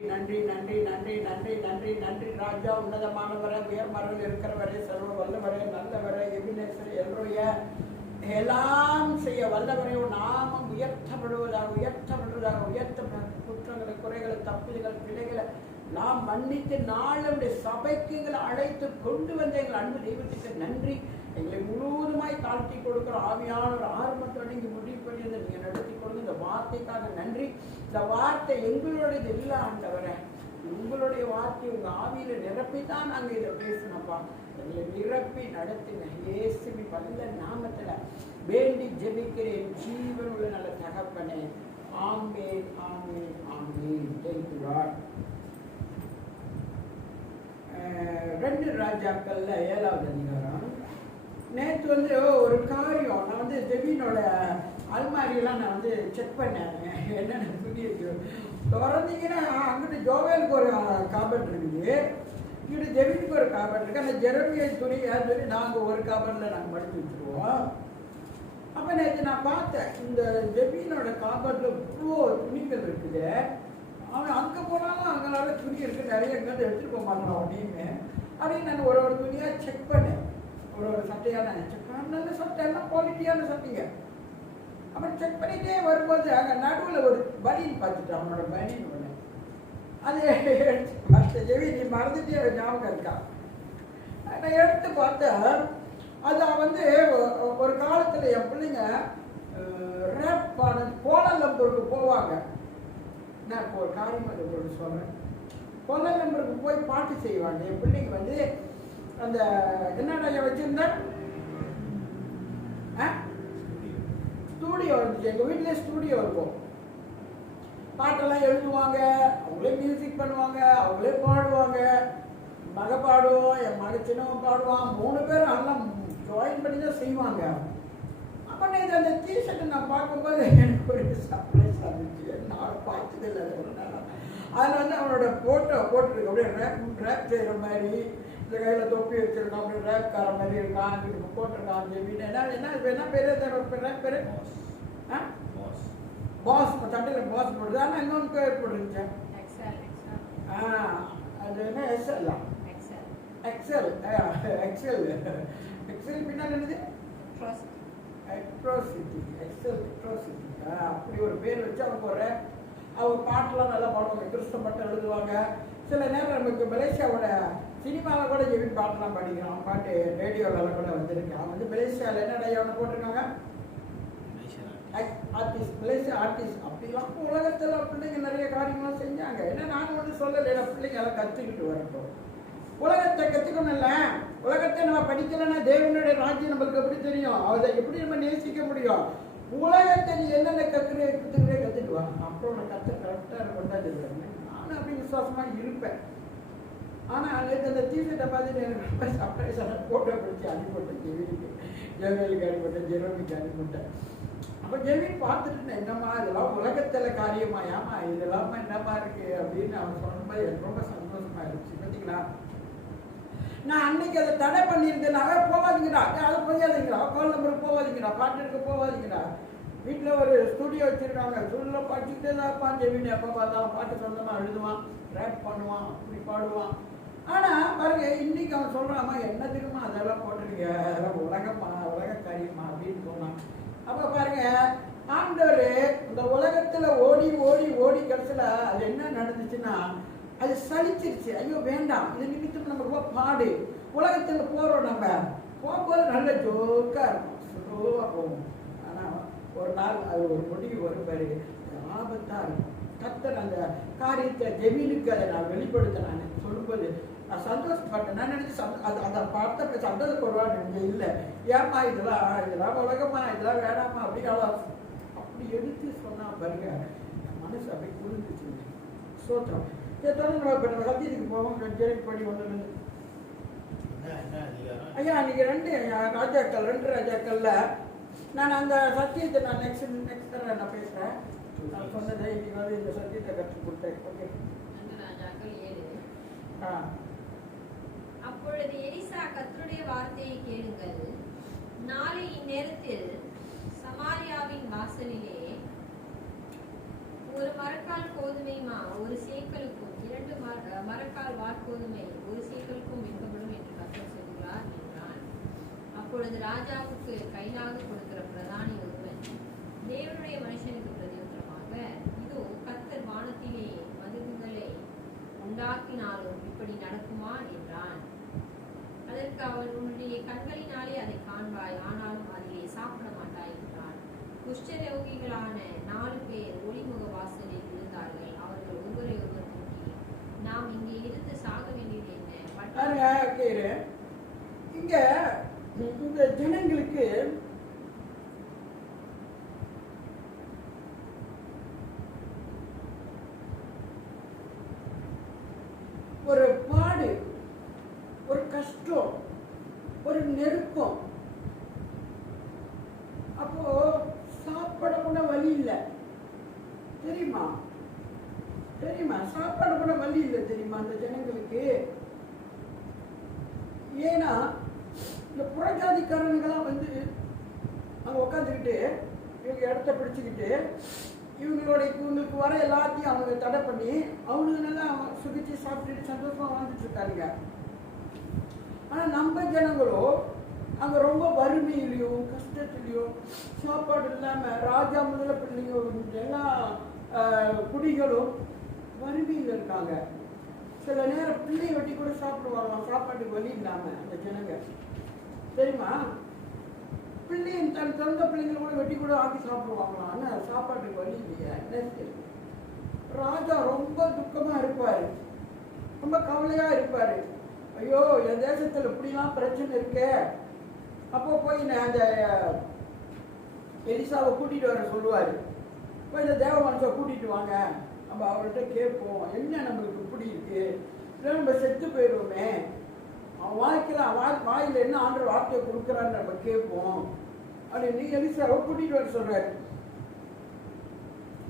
நன்றி நன்றி நன்றி நன்றி நன்றி நன்றி ராஜா, உன்னதமானவரை, உயர்மறையில் இருக்கிறவரே, சர்வ வல்லவரே, நல்லவரே, எபினேசரே, எல்லோருடைய எல்லாம் செய்ய வல்லவரே, நாமம் உயர்த்தப்படுவதாக உயர்த்தப்படுவதாக உயர்த்தப்பட குற்றங்களை, குறைகளை, தப்புகள், பிழைகளை நாம் மன்னித்து நாளுடைய சபைக்கு எங்களை அழைத்து கொண்டு வந்த எங்கள் அன்பு தெய்வத்துக்கு நன்றி. எங்களை முழுவதுமாய் தாழ்த்தி கொடுக்கிற ஆவியானவர் ஆரம்பத்தோடு இங்கே முடிவு பண்ணி நீங்கள் நடத்தி கொடுங்க. இந்த வார்த்தைக்காக நன்றி. இந்த வார்த்தை எங்களுடையது இல்லை ஆண்டவரே, உங்களுடைய வார்த்தை உங்கள் ஆவியில நிரப்பித்தான் நாங்கள் இதை பேசினப்பா. எங்களை நிரப்பி நடத்தின இயேசுவின் வல்ல நாமத்தில் வேண்டி ஜெபிக்கிறேன் ஜீவன் உள்ள நல்ல தகப்பனே. ஆமென் ஆமென் ஆமென். Thank you Lord. 2 ராஜாக்கள்ல 7வது அதிகாரம். நேற்று ஒரு காரியம், நான் ஜெபீனோட அல்மாரியெல்லாம் நான் செக் பண்ணேன். என்னென்ன துணி இருக்கு திறந்தீங்கன்னா, அங்கிட்டு ஜோவேலுக்கு ஒரு காபட் இருக்குது, இங்கிட்டு ஜெபீனுக்கு ஒரு காபட் இருக்கு. அந்த ஜெரமியா துணி சொல்லி நாங்கள் ஒரு காபட்டில் நாங்கள் மடித்து வச்சுருவோம். அப்போ நேற்று நான் பார்த்தேன், இந்த ஜெபீனோட காபட்டில் இவ்வளோ துணிகள் இருக்குது. அவன் அங்கே போனாலும் அங்களால துணி இருக்குது, நிறைய எங்கேருந்து எடுத்துகிட்டு போக மாட்டான் ஒன்றையுமே. அப்படின்னு நான் ஒரு துணியாக செக் பண்ணேன். ஒரு சட்டையாக நான் செக் பண்ணேன். நல்ல சட்டை, எல்லாம் குவாலிட்டியான சட்டைங்க. அப்புறம் செக் பண்ணிகிட்டே வரும்போது அங்கே நடுவில் ஒரு பனியன் பார்த்துட்டேன். அவனோட பனியன் ஒன்று அது ஜெவி நீ மறந்துட்டே ஞாபகம் இருக்கா? நான் எடுத்து பார்த்தேன். அது ஒரு காலத்தில் என் பிள்ளைங்க ரேப் கோலாலம்பூருக்கு போவாங்க. நான் இப்போ ஒரு காரியம் அது சொல்கிறேன். கோலாலம்பூருக்கு போய் பாட்டு செய்வாங்க. என் பிள்ளைங்க அந்த என்னடா வச்சுருந்தேன் ஸ்டூடியோ இருந்துச்சு. எங்கள் வீட்டிலே ஸ்டூடியோ இருக்கும். பாட்டெல்லாம் எழுதுவாங்க, அவங்களே மியூசிக் பண்ணுவாங்க, அவங்களே பாடுவாங்க. மக பாடுவோம், என் மக சின்னவன் பாடுவான். 3 பேரும் எல்லாம் ஜாயின் பண்ணி தான் செய்வாங்க. அப்போ நேற்று அந்த டிஷர்ட்டை நான் பார்க்கும்போது எனக்கு ஒரு சர்ப்ரைஸ் ஆகிடுச்சு. நான் பார்த்தது இல்லை ஒரு நேரம். அதில் அவனோட ஃபோட்டோ போட்டுருக்கு. அப்படியே ரேப் செய்கிற மாதிரி, இந்த கையில் தொப்பி வச்சுருக்கான், அப்படியே ரேப்கார மாதிரி இருக்கான். அங்கிட்டு போட்டிருக்கான் ஜெபீன். என்ன பேர் பாஸ். தண்டையில் பாஸ் போடுது. ஆனால் இன்னொன்று பேர் போட்டுருந்துச்சேன். அது என்ன எக்ஸல் எக்ஸல் எக்ஸல் எக்ஸல் பின்னால் என்னது? எக்ட்ரோசிட்டி. எக்ஸல் எக்ட்ரோசிட்டி. அப்படி ஒரு பேர் வச்சு அவங்க பாட்டெல்லாம் நல்லா பாடுவாங்க. கிறிஸ்தவ மட்டும் எழுதுவாங்க. சில நேரம் நமக்கு மலேசியாவோட சினிமாவில் கூட ஜெபீன் பாட்டெல்லாம் படிக்கிறான். பாட்டு ரேடியோவில் கூட வந்திருக்கு. அவன் மலேசியாவில் என்னடா அவனை போட்டிருக்காங்க? Artist, Malaysia artist. அப்படிலாம் உலகத்தில் பிள்ளைங்க நிறைய காரியங்கள்லாம் செஞ்சாங்க. ஏன்னா நாங்கள் சொல்லலை, பிள்ளைங்க எல்லாம் கற்றுக்கிட்டு வரட்டும். உலகத்தை கற்றுக்கணும்ல. உலகத்தை நம்ம படிக்கலைன்னா தேவனுடைய ராஜ்யம் நம்மளுக்கு எப்படி தெரியும்? அதை எப்படி நம்ம நேசிக்க முடியும்? உலகத்தை நீ என்னென்ன கற்றுக்குவாங்க. அப்புறம் நான் கரெக்டாக கொண்டாந்துருக்காங்க. நானும் அப்படி விசுவாசமாக இருப்பேன். ஆனால் அந்த டிஷர்ட்டை பார்த்துட்டு எனக்கு ரொம்ப சர்ப்ரைஸாக ஃபோட்டோ பிடிச்சி அனுப்பிவிட்டேன். ஜெவலுக்கு அனுப்பிவிட்டேன், ஜெரோமிக்கு அனுப்பிவிட்டேன். அப்போ ஜெவீன் பார்த்துட்டு என்னம்மா இதெல்லாம் உலகத்தில் காரியமாயாமா, இதெல்லாம் என்னம்மா இருக்குது அப்படின்னு அவன் சொன்னபோது எனக்கு ரொம்ப சந்தோஷமாக இருந்துச்சு. பார்த்தீங்களா, நான் அன்னைக்கு அதை தடை பண்ணியிருந்தேனால போகாதீங்கடா, அதை போகாதீங்கடா, கோல் நம்பருக்கு போகாதீங்கடா, பாட்டு எடுக்க போகாதீங்கடா. வீட்டில் ஒரு ஸ்டூடியோ வச்சுருக்காங்க. ஸ்டூடியோவில் படிச்சுட்டே தான் இருப்பான் ஜெவீன். எப்போ பார்த்தாலும் பாட்டு சொந்தமாக எழுதுவான், ரேப் பண்ணுவான், அப்படி பாடுவான். ஆனால் பாருங்க, இன்னைக்கு அவன் சொல்கிறாமா, என்ன தெரியுமா அதெல்லாம் போட்டிருக்கீங்க, அதெல்லாம் உலகம்மா, உலக காரியமா அப்படின்னு சொன்னான். அப்போ பாருங்க, ஆண்டவர் இந்த உலகத்தில் ஓடி ஓடி ஓடி கடைசியில் அது என்ன நடந்துச்சுன்னா, அது சலிச்சிருச்சு. ஐயோ வேண்டாம், இது நிமித்தம் நம்ம ரொம்ப பாடு. உலகத்தில் போகிறோம், நம்ம போகும்போது நல்ல ஜோக்காக இருக்கும், ஸ்லோவாக போகும். ஆனால் ஒரு நாள் அது ஒரு முடிவு வரும் பாரு, ஆபத்தாக இருக்கும். கர்த்தர் அந்த காரியத்தை ஜெபீனுக்கு அதை நான் வெளிப்படுத்தினேன். சொல்லும்போது நான் சந்தோஷப்பட்டேன். நான் நினச்சி அதை பார்த்த சந்தோஷப்படுவான்னு நினைச்சேன். இல்லை, ஏம்மா இதெல்லாம் உலகமா, இதெல்லாம் வேணாமா அப்படின்னு அப்படி எடுத்து சொன்னா பாருங்க, மனசு அப்படி குளிர்ந்துச்சு. சோத்திரம். தொடர்ந்து சத்தியத்துக்கு போவோம். ஜெரிக் படி ஒன்று ஐயா, இன்னைக்கு 2 ராஜாக்கள்ல நான் அந்த சத்தியத்தை நான் நெக்ஸ்ட் தடவை நான் பேசுகிறேன். நான் சொன்னதை இன்னைக்கு இந்த சத்தியத்தை கற்றுக் கொடுத்தேன். ஓகே. அப்பொழுது எலிசா கர்த்தருடைய வார்த்தையை கேளுங்கள், நாளை இந்நேரத்தில் சமாரியாவின் வாசலிலே ஒரு மரக்கால் கோதுமை மா 1 சேக்கலுக்கும் மரக்கால் வார்கோதுமை ஒரு சேக்கலுக்கும் விற்கப்படும் என்று கர்த்தர் சொல்கிறார் என்றான். அப்பொழுது ராஜாவுக்கு கைலாக கொடுக்கிற பிரதானி ஒருவன் தேவனுடைய மனுஷனுக்கு பிரதியுத்தரமாக, இதோ கர்த்தர் வானத்திலே மதுகுகளை உண்டாக்கினாலும் இப்படி நடக்குமா என்றான். அதற்கு அவன், உன்னுடைய கண்களினாலே அதை காண்பாய், ஆனாலும் அதிலே சாப்பிட மாட்டாய் என்றான். குஷ்டரோகிகளான 4 பேர் ஒளிமுக வாசலில் இருந்தார்கள். அவர்கள் ஒருவரை ஒருவர் நோக்கி, நாம் இங்கே இருந்து சாக வேண்டியது என்ன? இங்க இந்த ஜனங்களுக்கு ஒரு பாடு, ஒரு கஷ்டம், ஒரு நெருக்கம். அப்போ சாப்பிட கூட வழி இல்லை தெரியுமா? சாப்பாடு கூட வழி இல்லை தெரியுமா அந்த ஜனங்களுக்கு? ஏன்னா இந்த புறஜாதிக்காரனுங்கெல்லாம் வந்து அங்கே உட்காந்துக்கிட்டு இவங்க இடத்த பிடிச்சிக்கிட்டு இவங்களுக்கு வர எல்லாத்தையும் அவங்க தடை பண்ணி அவனுக்கு நல்லா சுகிச்சு சாப்பிட்டுட்டு சந்தோஷமா வாழ்ந்துட்டு இருக்காங்க. ஆனால் நம்ம ஜனங்களோ அங்கே ரொம்ப வறுமையிலையும் கஷ்டத்துலையும் சாப்பாடு இல்லாமல் ராஜா முதல்ல பிள்ளைங்க எல்லாம் குடிகளும் வறுமையில் இருக்காங்க. சில நேரம் பிள்ளையை வெட்டி கூட சாப்பிடுவாங்களாம் சாப்பாட்டுக்கு வழி இல்லாமல் அந்த ஜனங்க தெரியுமா? பிள்ளையும் தன் சொந்த பிள்ளைங்களை கூட வெட்டி கூட ஆக்கி சாப்பிடுவாங்களாம். ஆனால் சாப்பாட்டுக்கு வழி இல்லையா? என்ன? ராஜா ரொம்ப துக்கமாக இருப்பார், ரொம்ப கவலையாக இருப்பார். ஐயோ என் தேசத்தில் இப்படிலாம் பிரச்சனை இருக்கே. அப்போ போய் அந்த எலிசாவை கூட்டிகிட்டு வர சொல்லுவார். போய் இந்த தேவ மனுஷனை கூட்டிகிட்டு வாங்க, நம்ம அவர்கிட்ட கேட்போம் என்ன நம்மளுக்கு இப்படி இருக்கு, இல்லை நம்ம செத்து போயிடுவோமே, அவன் வாழ்க்கையில் வாயில் என்ன ஆண்டு வார்த்தையை கொடுக்குறான்னு நம்ம கேட்போம் அப்படின்னு எலிசாவை கூட்டிகிட்டு வர சொல்கிறாரு.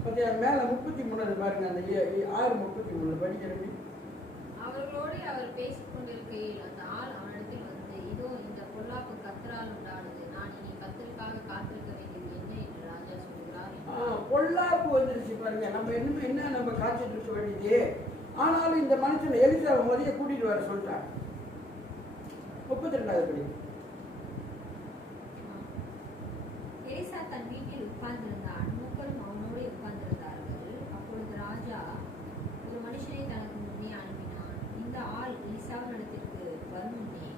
பத்தியா மேலே 33 பாருங்க, அந்த 6:33 படிக்கிறது. அவர்களோடு அவர் பேசிக் கொண்டிருக்கையில் அந்த ஆள் அவனிடத்தில் வந்து, இதோ இந்த பொல்லாப்பு கர்த்தரால் உண்டானது, நான் இனி கர்த்தருக்காக காத்திருக்க வேண்டியது என்ன என்று ராஜா சொல்கிறார். பொல்லாப்பு வந்துருச்சு பாருங்க, நம்ம என்ன நம்ம காத்துட்டு இருக்க வேண்டியது. ஆனாலும் இந்த மனுஷனை எலிசாவை முதல்ல கூட்டிட்டு வர சொல்றாங்க. 32வது படி. எலிசா தன் வீட்டில் உட்கார்ந்திருந்தான், மூப்பரும் அவனோடு உட்கார்ந்திருந்தார்கள். அப்பொழுது ராஜா ஒரு மனுஷனை தனக்கு முன்னே அனுப்பினான். இந்த ஆள் எலிசாவினிடத்திற்கு வரும் முன்னே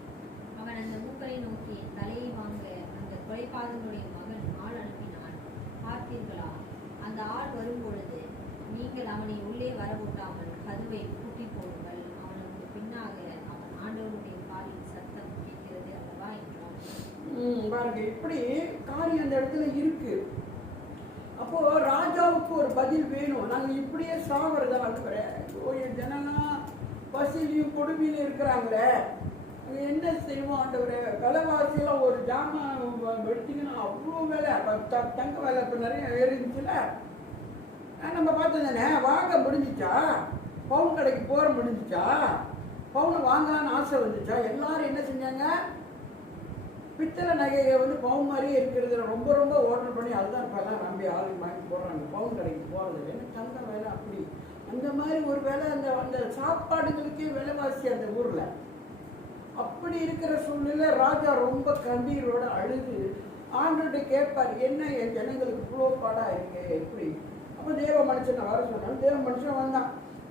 அவன் அந்த மூப்பரை நோக்கி, தலையை வாங்க அந்த கொலைபாதகனுடைய மகன் ஆள் அனுப்பினான், பார்த்தீர்களா? அந்த ஆள் வரும்பொழுது நீங்கள் அவனை உள்ளே வரவிட்டாமல் கதவை பூட்டி போடுங்கள், அவனுக்கு பின்னாக அவன் ஆண்டவனுடைய காலின் சத்தம் கேட்கிறது அல்லவா என்றான். பாருங்க இப்படி காரியம் அந்த இடத்துல இருக்கு. அப்போ ராஜாவுக்கு ஒரு பதில் வேணும். நாங்க இப்படியே சாவறதா என் ஜனங்களாம் பசிலையும் கொடுமையிலும் இருக்கிறாங்களே, என்ன செய்வோம் ஆண்டவரே? விலைவாசியெல்லாம் ஒரு ஜாமான் எடுத்தீங்கன்னா அவ்வளோ வேலை, தங்க வேலை இப்போ நிறைய ஏறிச்சுல. நம்ம பார்த்தோம் தானே, வாங்க முடிஞ்சிச்சா? பவுன் கடைக்கு போகிற முடிஞ்சிச்சா? பவுனை வாங்கலான்னு ஆசை வந்துச்சா? எல்லாரும் என்ன செஞ்சாங்க? பித்தளை நகையை வந்து பவுன் மாதிரியே இருக்கிறதுல ரொம்ப ரொம்ப ஆர்டர் பண்ணி அதுதான் இப்போல்லாம் நம்பி ஆளுக்கு வாங்கி போடுறாங்க. பவுன் கடைக்கு போகிறது என்ன தங்க வேலை அப்படி அந்த மாதிரி ஒரு வேலை. அந்த சாப்பாடுகளுக்கே விலைவாசி அந்த ஊரில். அப்படி இருக்கிற சூழ்நிலை ராஜா ரொம்ப கண்ணீரோட அழுது ஆண்டவர்கிட்ட கேட்பார், என்ன என் ஜனங்களுக்கு இவ்வளோ பாடாக இருக்கு எப்படி? அப்போ தேவ மனுஷனை வர சொன்னாலும் தேவ மனுஷன் வந்தான்.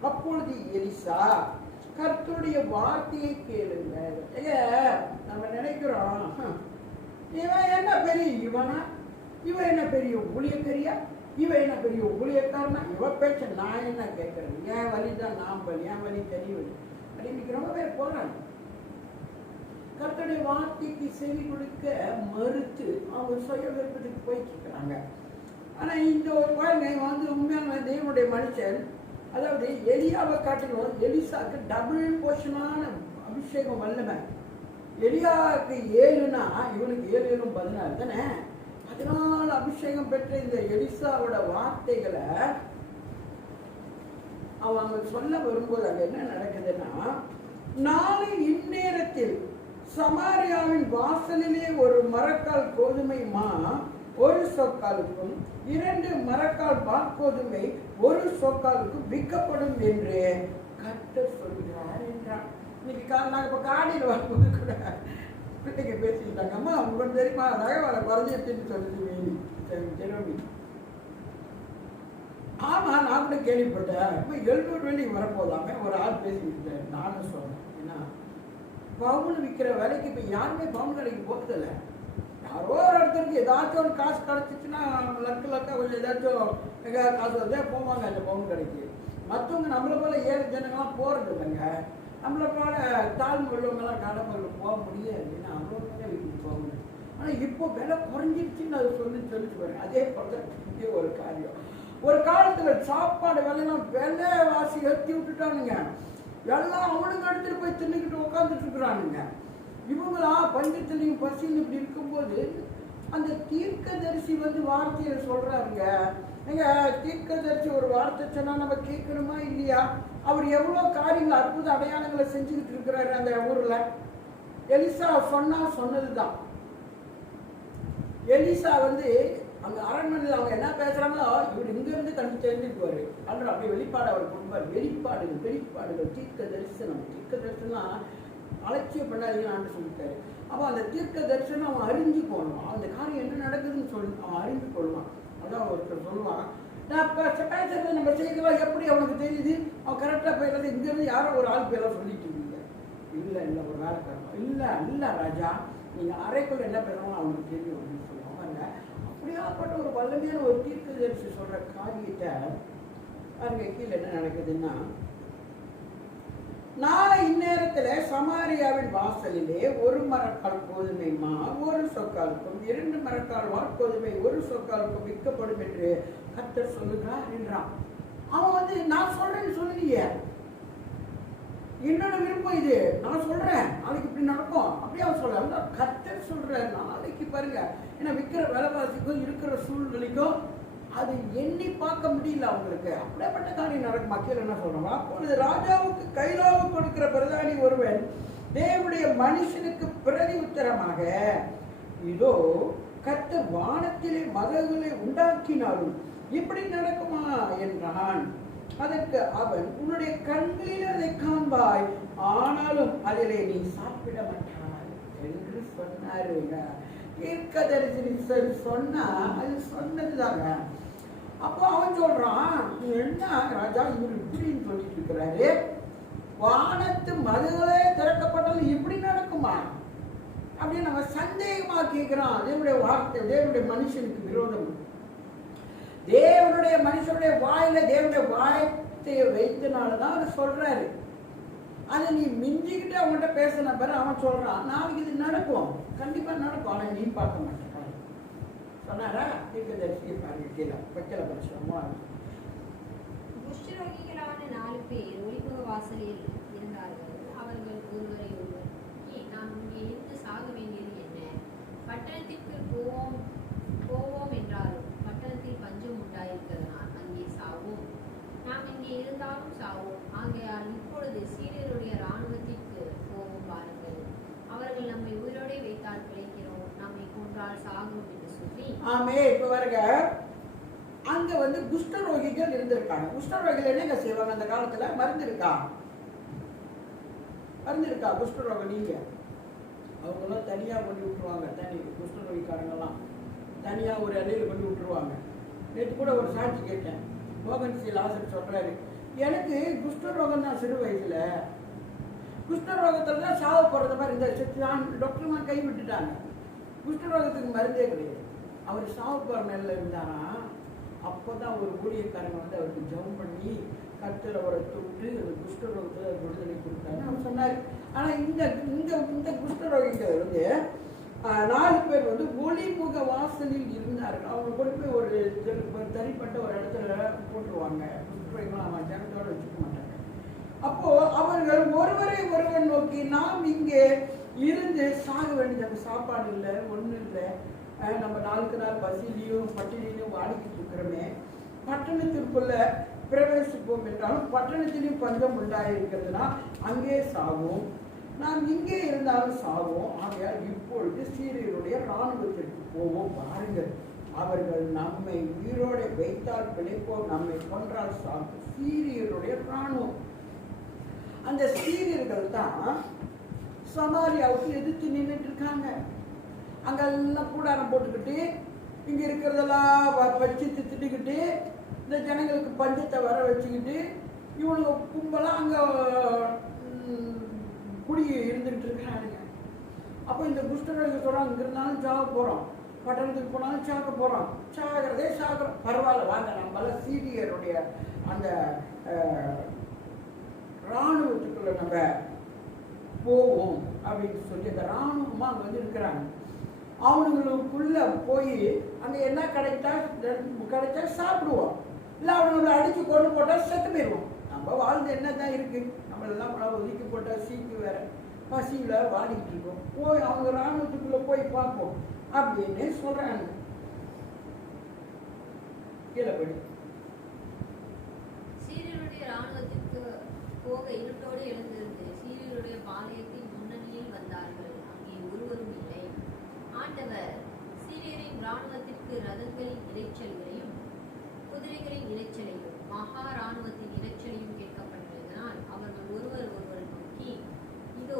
அப்பொழுது எலிசா, கர்த்தருடைய வார்த்தையை கேளுங்க. நம்ம நினைக்கிறோம் இவன் என்ன பெரிய இவனா, இவன் என்ன பெரிய ஊழியக்காரியா, இவன் என்ன பெரிய ஊழியக்காரனா, இவன் பேச்ச நான் என்ன கேட்கறது, என் வழிதான் நான் வழி, என் வழி தெரியவில்லை அப்படின்னு ரொம்ப பேர் போறாங்க. கர்த்தருடைய வார்த்தைக்கு செவி கொடுக்க மறுத்து அவங்க சுய விருப்பத்துக்கு போயிட்டு இருக்கிறாங்க. ஆனா இந்த ஒரு பாருங்க வந்து உண்மையான தேவனுடைய மனுஷன், அதாவது எலியாவை காட்டிலும் எலிசாவுக்கு டபுள் போர்ஷனான அபிஷேகம் வல்லமை. எலியாவுக்கு 7னா இவனுக்கு 7 14 தானே. 14 அபிஷேகம் பெற்ற இந்த எலிசாவோட வார்த்தைகளை அவங்க சொல்ல வரும்போது அங்க என்ன நடக்குதுன்னா, நாளை இந்நேரத்தில் சமாரியாவின் வாசலிலே ஒரு மரக்கால் கோதுமை மா 1 சொக்காலுக்கும் 2 மரக்கால் வார்கோதுமை 1 சொக்காலுக்கும் விற்கப்படும் என்று கர்த்தர் சொல்கிறார் என்றான். இன்னைக்கு நாங்கள் இப்போ காடியில் வரும்போது கூட பிள்ளைங்க பேசிக்கிட்டாங்க, அம்மா உங்களுக்கு தெரியுமா நகைவாளை குறைஞ்சிருச்சுன்னு சொல்லுது ஜெரோமி. ஆமாம், நான் கூட கேள்விப்பட்டேன். இப்போ 700 வெள்ளிக்கு வரப்போதாமே ஒரு ஆள் பேசிக்கிட்டேன். நானும் சொன்னேன், ஏன்னா பவுன் விற்கிற விலைக்கு இப்போ யாருமே பவுன் கடைக்கு போகிறதில்ல. யாரோ ஒரு இடத்துக்கு ஏதாச்சும் ஒரு காசு கிடச்சிச்சுன்னா லக்கா கொஞ்சம் ஏதாச்சும் எங்கேயாவது காசு வந்தா போவாங்க அந்த பவுன் கடைக்கு. மற்றவங்க நம்மளை போல ஏழை ஜனங்கள்லாம் போகிறது இல்லைங்க. நம்மளை போல தாழ்வு உள்ளவங்கெல்லாம் கடம்பூரில் போக முடியாது, ஏன்னா அவ்வளோ தான் வீட்டுக்கு போகணும். ஆனால் இப்போ விலை குறைஞ்சிருச்சுன்னு அதை சொல்லிட்டு பாருங்க. அதே போல தான் இங்கே ஒரு காரியம். ஒரு காலத்தில் சாப்பாடு விலையெல்லாம் விலை வாசி ஏற்றி விட்டுட்டானுங்க. எல்லாம் அவனுங்க எடுத்துட்டு போய் தின்னுக்கிட்டு உட்காந்துட்டு இருக்கிறானுங்க. இவங்களா பஞ்சத்திலையும் பசியில் இப்படி இருக்கும்போது அந்த தீர்க்கதரிசி வந்து வார்த்தையை சொல்றாருங்க. எங்க தீர்க்கதரிசி ஒரு வார்த்தை சொன்னா நம்ம கேட்கணுமா இல்லையா? அவர் எவ்வளவு காரியங்கள் அற்புத அடையாளங்களை செஞ்சுக்கிட்டு இருக்கிறாரு அந்த ஊர்ல. எலிசா சொன்னதுதான். எலிசா வந்து அந்த அரண்மனையில் அவங்க என்ன பேசுறாங்களோ இவர் இங்க இருந்து கண்டு தெரிஞ்சுக்குவாரு. அன்று அப்படியே வெளிப்பாடு அவர் கொடுப்பார். வெளிப்பாடுகள் தீர்க்க தரிசனம் அலட்சியம் பண்ணாதீங்கன்னு சொல்லிட்டாரு. அப்போ அந்த தீர்க்க தரிசனம் அவன் அறிஞ்சு கொள்வான். அந்த காரியம் என்ன நடக்குதுன்னு சொல்லி அவன் அறிஞ்சு கொள்வான். அதான் ஒருத்தர் சொல்லுவான், நான் இப்போ பேசுறது நம்ம செய்யலாம் எப்படி அவனுக்கு தெரியுது? அவன் கரெக்டாக போயிடுறது. இங்கேருந்து யாரோ ஒரு ஆள் பேரெல்லாம் சொல்லிட்டு இருக்கீங்க. இல்லை ஒரு வேலைக்காரன் இல்லை ராஜா, நீங்கள் அறைக்குள்ள என்ன பேசுறாங்களோ அவனுக்கு தெரியும் அப்படின்னு சொல்லுவாங்க. அப்படியாப்பட்ட ஒரு வல்லமையான ஒரு தீர்க்க தரிசி சொல்கிற காரியத்தை பாருங்க. கீழே என்ன நடக்குதுன்னா, நாளை இந்நேரத்தில் சமாரியாவின் வாசலிலே 1 மரக்கால் கோதுமை மா 1 சொக்காலுக்கும் 2 மரக்கால் வாட்கோதுமை 1 சொக்காலுக்கும் விற்கப்படும் என்று கர்த்தர் சொல்லுகிறார் என்றான். அவன் வந்து நான் சொல்றேன்னு சொல்லலையே, என்னோட விருப்பம் இது, நான் சொல்றேன் நாளைக்கு இப்படி நடக்கும் அப்படி அவன் சொல்ல. கர்த்தர் சொல்ற நாளைக்கு பாருங்க. ஏன்னா விற்கிற விலைவாசிக்கும் இருக்கிற சூழ்நிலைக்கும் அது எண்ணி பார்க்க முடியல அவங்களுக்கு. அப்படிப்பட்ட காரியம் நடக்கும். மக்கள் என்ன சொல்றாங்க? அப்பொழுது ராஜாவுக்கு கைலாவு கொடுக்கிற பிரதானி ஒருவன் தேவனுடைய மனுஷனுக்கு பிரதி உத்தரமாக, இதோ கர்த்தர் வானத்திலே மதகுகளை உண்டாக்கினாலும் இப்படி நடக்குமா என்றான். அதற்கு அவன், உன்னுடைய கண்களில் அதை காண்பாய், ஆனாலும் அதிலே நீ சாப்பிட மாட்டாய் என்று சொன்னாருங்க. தீர்க்கதரிசி சொன்னா அது சொன்னதுதாங்க. அப்போ அவன் சொல்றான், என்ன ராஜா இவர் இப்படின்னு சொல்லிட்டு இருக்கிறாரு, வானத்து மதுகளே திறக்கப்பட்டாலும் இப்படி நடக்குமா அப்படின்னு நம்ம சந்தேகமா கேட்கிறான். தேவனுடைய வார்த்தை தேவனுடைய மனுஷனுக்கு விரோதம். தேவனுடைய மனுஷனுடைய வாயில தேவனுடைய வார்த்தையை வைத்தனாலதான் அவர் சொல்றாரு. அதை நீ மிஞ்சிக்கிட்டு அவங்கள்ட்ட பேசின பிறகு அவன் சொல்றான், நாளைக்கு இது நடக்கும், கண்டிப்பா நடக்கும், ஆனா நீ பார்க்க மாட்டேன் சொன்னாரா? தீர்க்கதரிசியை பாருங்க. கீழே வைக்கல படிச்சோமோ. குஷ்டரோகிகளான 4 பேர் ஒளிமுக வாசலில் இருந்தார்கள். அவர்கள் ஒருவரை ஒருவர், நாம் இங்கே இருந்து சாக வேண்டியது என்ன? பட்டணத்திற்கு போவோம் என்றாலும் பட்டணத்தில் பஞ்சம் உண்டாயிருக்கிறதுனால் அங்கே சாவோம். நாம் இங்கே இருந்தாலும் சாவோம். ஆகையால் இப்பொழுது சீரியருடைய இராணுவத்திற்கு போவோம் பாருங்கள். அவர்கள் நம்மை உயிரோடே வைத்தால் பிழைக்கிறோம், நம்மை கொன்றால் சாகிறோம் என்று சொல்லி. ஆமே. இப்ப வருங்க, அங்க வந்து குஷ்டரோகிகள் இருந்திருக்காங்க. குஷ்டரோகிகள் என்னங்க செய்வாங்க அந்த காலத்துல? மருந்து இருக்கா குஷ்டரோகம்? நீங்க அவங்கெல்லாம் தனியா கொண்டு விட்டுருவாங்க. குஷ்டரோகிக்காரங்கெல்லாம் தனியா ஒரு அறையில் கொண்டு விட்டுருவாங்க. நேற்று கூட ஒரு சாட்சி கேட்டேன். மோகன் சி லாசர் சொல்றாரு, எனக்கு குஷ்டரோகம் தான் சிறு வயசுல, குஷ்டரோகத்துல தான் சாவ போறது மாதிரி இந்த டாக்டர்லாம் கை விட்டுட்டாங்க. குஷ்டரோகத்துக்கு மருந்தே கிடையாது. அவர் சாவ போற நிலையில இருந்தாரா. அப்போதான் ஒரு ஊழியக்காரங்க வந்து அவருக்கு ஜெபம் பண்ணி கர்த்தர் அவரை தொட்டு குஷ்டரோகத்துல விடுதலை கொடுத்தாரு அவர் சொன்னார். ஆனா இந்த குஷ்டரோகிகள் வந்து 4 பேர் வந்து ஒளிமுக வாசலில் இருந்தார்கள். அவங்க கொண்டு போய் ஒரு தனிப்பட்ட ஒரு இடத்துல போட்டுருவாங்க. குஷ்டரோகிகள் ஜனத்தோட வச்சுக்க மாட்டாங்க. அப்போ அவர்கள் ஒருவரை ஒருவர் நோக்கி, நாம் இங்கே இருந்து சாக வேண்டியது, சாப்பாடு இல்லை, ஒன்றும் இல்லை, நம்ம நாளுக்கு நாள் பசிலையும் பட்டினிலையும் வாடிக்கிட்டு இருக்கிறோமே, பட்டணத்திற்குள்ள பிரவேசிப்போம் என்றாலும் பட்டணத்திலையும் பஞ்சம் உண்டாயிருக்கிறதுனா அங்கே சாவோம், நாம் இங்கே இருந்தாலும் சாவோம். ஆகையால் இப்பொழுது சீரியருடைய இராணுவத்திற்கு போவோம் பாருங்கள். அவர்கள் நம்மை உயிரோடு வைத்தால் பிழைப்போம், நம்மை கொன்றால் சாவோம். சீரியருடைய இராணுவம் அந்த சீரியர்கள் தான் சமாரியாவுக்கு எதிர்த்து நின்றுட்டு இருக்காங்க. அங்கெல்லாம் கூடாரம் போட்டுக்கிட்டு இங்கே இருக்கிறதெல்லாம் வச்சு திட்டுக்கிட்டு இந்த ஜனங்களுக்கு பஞ்சத்தை வர வச்சுக்கிட்டு இவனுங்க கும்பலாக அங்கே குடி இருந்துக்கிட்டு இருக்கிறானுங்க. அப்போ இந்த குஷ்டரோகிகள் சொல்கிறாங்க, இங்கே இருந்தாலும் சாக போகிறோம், பட்டணத்துக்கு போனாலும் சாக போகிறோம், சாகிறதே சாகிறோம், பரவாயில்ல வாங்க நம்மளால சீரியருடைய அந்த இராணுவத்துக்குள்ள நம்ம போவோம் அப்படின்னு சொல்லி அந்த இராணுவமாக அங்கே வந்து இருக்கிறாங்க. அவனுங்களுக்குள்ள போய் அங்கே என்ன கிடைச்சா சாப்பிடுவோம், இல்லை அவனுங்களை அடித்து கொண்டு போட்டால் செத்து போயிடுவோம். நம்ம வாழ்ந்து என்ன தான் இருக்குது, நம்மளெல்லாம் ஒதுக்கி போட்டால் சீக்கு வேற பசியில் வாடிக்கிட்டு இருக்கோம், போய் அவங்க இராணுவத்துக்குள்ளே போய் பார்ப்போம் அப்படின்னு சொல்கிறாங்க. கீழப்படி சீரியருடைய இராணுவத்திற்கு போக இருட்டோடு எழுந்திருந்து சீரியருடைய பாளையத்தின் முன்னணியில் வந்தார்கள். அங்கே ஒருவரும் இல்லை. ஆண்டவர் சீரியரின் இராணுவத்திற்கு ரதங்களின் இரைச்சல்களையும் குதிரைகளின் இரைச்சலையும் மகா இராணுவத்தின் இரைச்சலையும் கேட்கப்பட்டதனால் அவர்கள் ஒருவர் நோக்கி, இதோ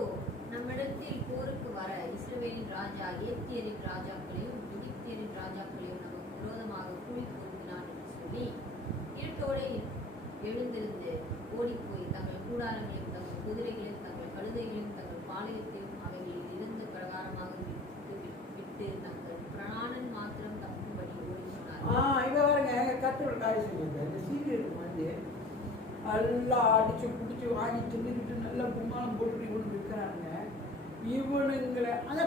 நம்மிடத்தில் போருக்கு வர இஸ்ரவேலின் ராஜா ஏத்தியரின் ராஜாக்களையும் எகிப்தியரின் ராஜாக்களையும் நமக்கு விரோதமாக கூலி கூறுகிறான் என்று சொல்லி இருட்டோடு எழுந்திருந்து ஓடிப்போய் தங்கள் கூடாரங்களையும் தங்கள் குதிரைகளையும் தங்கள் கழுதைகளையும் தங்கள் பாளையத்தையும் அவைகளில் இருந்த பிரகாரமாக விட்டு தங்கள் பிராணன் மாத்திரம் தப்பும்படி ஓடி சொன்னார். இவ பாருங்க கத்தோட காரியம் செஞ்சது. இந்த சீரியருக்கு வந்து எல்லாம் அடிச்சு பிடிச்சி வாங்கி தின்னுக்கிட்டு நல்லா கும்மாளம் போட்டுட்டு இவனுக்கு இருக்கிறானுங்க. இவனுங்களை அதை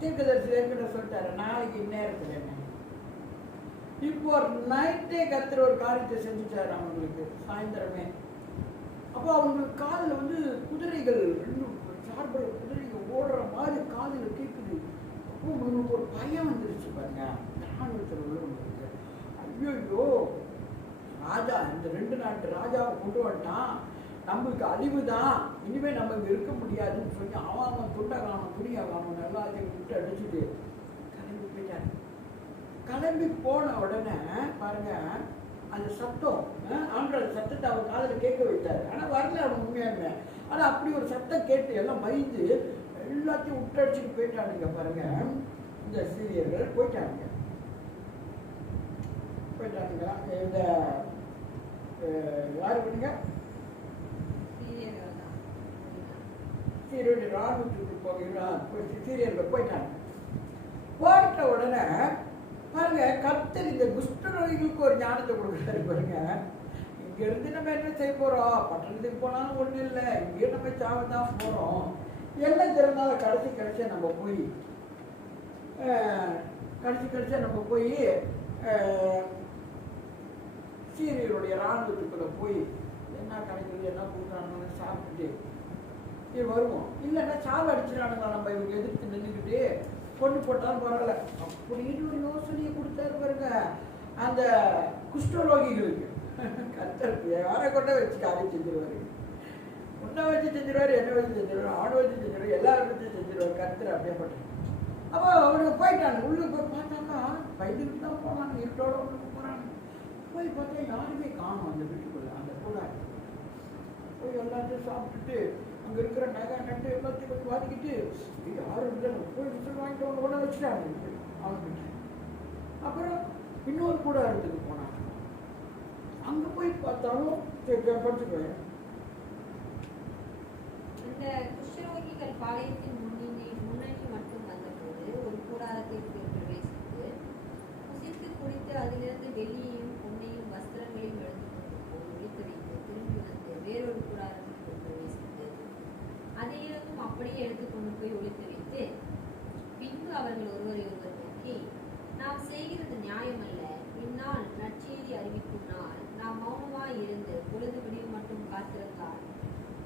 தீர்க்கதரிசி ஏற்கனவே சொல்லிட்டாரு, நாளைக்கு இந்நேரத்தில் என்ன இப்போ நைட்டே கத்துற ஒரு காரியத்தை செஞ்சுட்டாரு அவங்களுக்கு சாயந்தரமே. அப்போ அவங்களுக்கு காதில் வந்து குதிரைகள் சார்பில் குதிரைகள் ஓடுற மாதிரி காதில் கேட்குது. அப்போ உங்களுக்கு ஒரு பயம் வந்துருச்சு பாருங்க ராணுவத்தில் உள்ளவங்களுக்கு. ஐயோ ராஜா இந்த 2 நாட்டு ராஜாவை கொண்டு வந்துட்டான், நம்மளுக்கு அழிவு தான், இனிமேல் நம்ம இங்கே இருக்க முடியாதுன்னு சொல்லி அவன் துண்டை காணும் துணியை காணும் எல்லாத்தையும் விட்டு அடிச்சுட்டு கிளம்பி போயிட்டாரு. கிளம்பி போன உடனே பாருங்க அந்த சத்தம் ஆண்கள் சத்தத்தை அவன் காதில் கேட்க வைத்தாரு. ஆனால் வரல அவன் உண்மையாலுமே. ஆனால் அப்படி ஒரு சத்தம் கேட்டு எல்லாம் பயந்து எல்லாத்தையும் விட்டடிச்சுட்டு போயிட்டானுங்க பாருங்க. இந்த சீரியர்கள் போயிட்டானுங்களா இந்த யாரு பண்ணுங்க சீரியருடைய ராணுவத்துக்கு சீரியர்கள் போயிட்டாங்க. போயிட்ட உடனே பாருங்க கர்த்தர் இந்த குஷ்டரோகிகளுக்கு ஒரு ஞானத்தை கொடுக்குறாரு பாருங்க. இங்க இருந்து நம்ம என்ன செய்ய போறோம், பட்டணத்துக்கு போனாலும் ஒண்ணும் இல்லை, இங்கே நம்ம சாவதான் போறோம், எல்லாம் திறந்தாலும் கடைசியா நம்ம போய் சீரியருடைய இராணுவத்துக்குள்ள போய் என்ன கிடைக்கிறது என்ன கொடுக்குறானுன்னு சாப்பிட்டுட்டு இது வருவோம். இல்லைன்னா சாவு அடிச்சிடானுங்களா நம்ம இவங்க எதிர்த்து நின்றுக்கிட்டு கொண்டு போட்டாலும் பரவாயில்ல அப்படின்னு ஒரு யோசனையை கொடுத்தாரு பாருங்க அந்த குஷ்டரோகிகளுக்கு. கர்த்தருக்கு யாரை கொண்ட வச்சு காரியம் செஞ்சிருவாரு, உன்னை வச்சு செஞ்சிருவாரு, என்ன வச்சு செஞ்சிருவாரு, அவனை வச்சு செஞ்சிருவாரு, எல்லாரும் வச்சு செஞ்சிருவாரு கர்த்தர் அப்படியே போட்டாங்க. அப்போ அவனுக்கு போயிட்டாங்க. உள்ள போய் பார்த்தாக்கா பயந்துக்கிட்டு தான் போனாங்க, இருட்டோட ஒன்று போகிறாங்க. போய் பார்த்தா யாருமே காணும் அந்த வீட்டுக்குள்ள. அந்த கூட போய் எல்லாத்தையும் சாப்பிட்டுட்டு அங்கே இருக்கிற நகை நட்டு எல்லாத்தையும் போய் வாதிக்கிட்டு யாரும் இல்லை போய் விசில் வாங்கிட்டு அவங்க ஒன்று வச்சுட்டாங்க அவன்கிட்ட. அப்புறம் இன்னொரு கூட இடத்துக்கு போனாங்க. அங்கே போய் பார்த்தாலும் படிச்சுக்கோங்க. இந்த குஷ்டரோகிகள் பாளையத்தின் முன்னணி மட்டும் வந்தபோது ஒரு கூடாரத்திற்கு பிரவேசித்து புசித்து குடித்து அதிலிருந்து வெள்ளியையும் பொன்னையும் வஸ்திரங்களையும் எடுத்துக்கொண்டு போய் ஒழித்து வைத்து திரும்பி வந்து வேறொரு கூடாரத்திற்கு பிரவேசித்து அதிலிருந்தும் அப்படியே எடுத்துக்கொண்டு போய் ஒழித்து வைத்து பின்பு அவர்கள் ஒருவரை ஒருவர் நோக்கி, நாம் செய்கிறது நியாயமல்ல, இந்நாள் நற்செய்தி அறிவிக்கும் நாள், நாம் மௌனமாய் இருந்து பொழுது விடியும் மட்டும் காத்திருந்தால்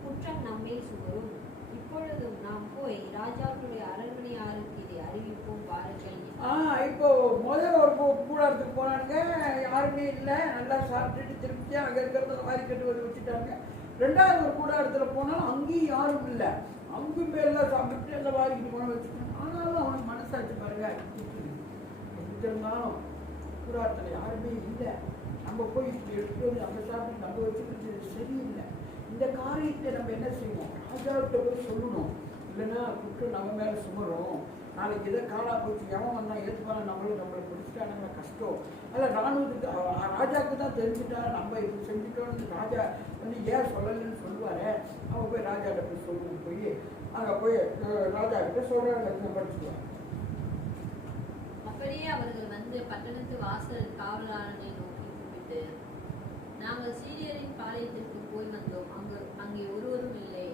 குற்றம் நம்மேல் சுமரும். இப்பொழுதும் நாம் போய் ராஜாவுடைய அரண்மனையாருக்கு இதை அறிவிப்போம் பாருங்கள். இப்போ முதல் ஒரு கூடாரத்துக்கு போனாங்க, யாருமே இல்லை, நல்லா சாப்பிட்டுட்டு திருப்தியா அங்கே இருக்கிறத வாரி கட்டு வந்து வச்சுட்டாங்க. 2வது ஒரு கூடாரத்தில் போனாலும் அங்கேயும் யாரும் இல்லை, அங்கும் பேர்லாம் சாப்பிட்டு எல்லாம் வாரிக்கிட்டு போன வச்சுட்டாங்க. ஆனாலும் அவனுக்கு மனசாச்சு பாருங்க இருந்தாலும் கூடாரத்தில் யாருமே இல்லை, நம்ம போய் எடுத்துட்டு வந்து நம்ம சாப்பிட்டு நம்ம வச்சுக்கிட்டு சரியில்லை, இந்த காரியத்தை நம்ம என்ன செய்வோம்? ராஜாவிட்ட போய் சொல்லணும். இல்லைன்னா குற்றம் நம்ம மேலே சுமரும். நாளைக்கு இதை காலா போச்சு, எவன் வந்தால் ஏற்றுப்பான நம்மளை பிடிச்சிட்டானுங்க, கஷ்டம். அதில் ராணுவத்துக்கு ராஜாவுக்கு தான் தெரிஞ்சுட்டா நம்ம இப்படி செஞ்சுட்டோன்னு ராஜா வந்து ஏன் சொல்லலைன்னு சொல்லுவார். அவன் போய் ராஜாட்ட போய் சொல்லணும். போய் அங்கே போய் ராஜா கிட்ட சொல்கிறாங்க, படிச்சுக்குவாங்க. அப்படியே அவர்கள் வந்து பட்டணத்து வாசல் காவலாளனை நோக்கி கூப்பிட்டு, நாங்கள் சீரியரின் பாளையத்திற்கு போய் வந்தோம். அங்கே ஒருவரும் இல்லை,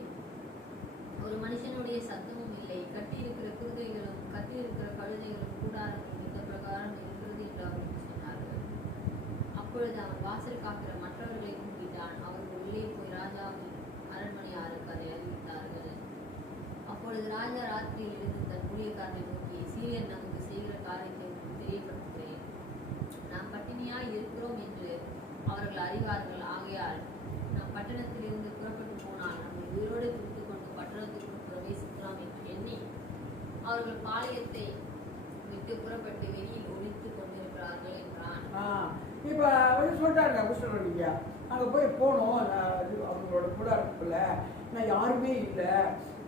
ஒரு மனுஷனுடைய சத்தமும் இல்லை. கட்டியிருக்கிற குதிரைகளும் கட்டியிருக்கிற கழுதைகளும் கூடாரங்களும் இந்த பிரகாரம் இருக்கிறது என்று அவர்கள் சொன்னார்கள். அப்பொழுது அவன் வாசல் காக்கிற மற்றவர்களை கூப்பிட்டான். அவர்கள் உள்ளே போய் ராஜாவின் அரண்மனையாருக்கு அதை அறிவித்தார்கள். அப்பொழுது ராஜா ராத்திரியில் இருந்து தன் ஊழியக்காரனை நோக்கி, சீரியர் நமக்கு செய்கிற காரியத்தை தெரியப்படுத்துகிறேன். நாம் பட்டினியாய் இருக்கிறோம் என்று அவர்கள் அறிவார்கள். ஆகையால் நாம் பட்டணத்திலிருந்து புறப்பட்டு போனால் நம்மை உயிரோடு பிடித்துக் கொண்டு பட்டணத்திற்குள் பிரவேசிக்கலாம் என்று எண்ணி அவர்கள் பாளையத்தை விட்டு புறப்பட்டு வெளியில் ஒழித்துக் கொண்டிருக்கிறார்கள் என்றான். இப்போ வந்து சொல்லிட்டாங்க புஷ்டரோகியா, அங்கே போய் போனோம். அவங்களோட கூடாரத்துக்குள்ள நான் யாருமே இல்லை,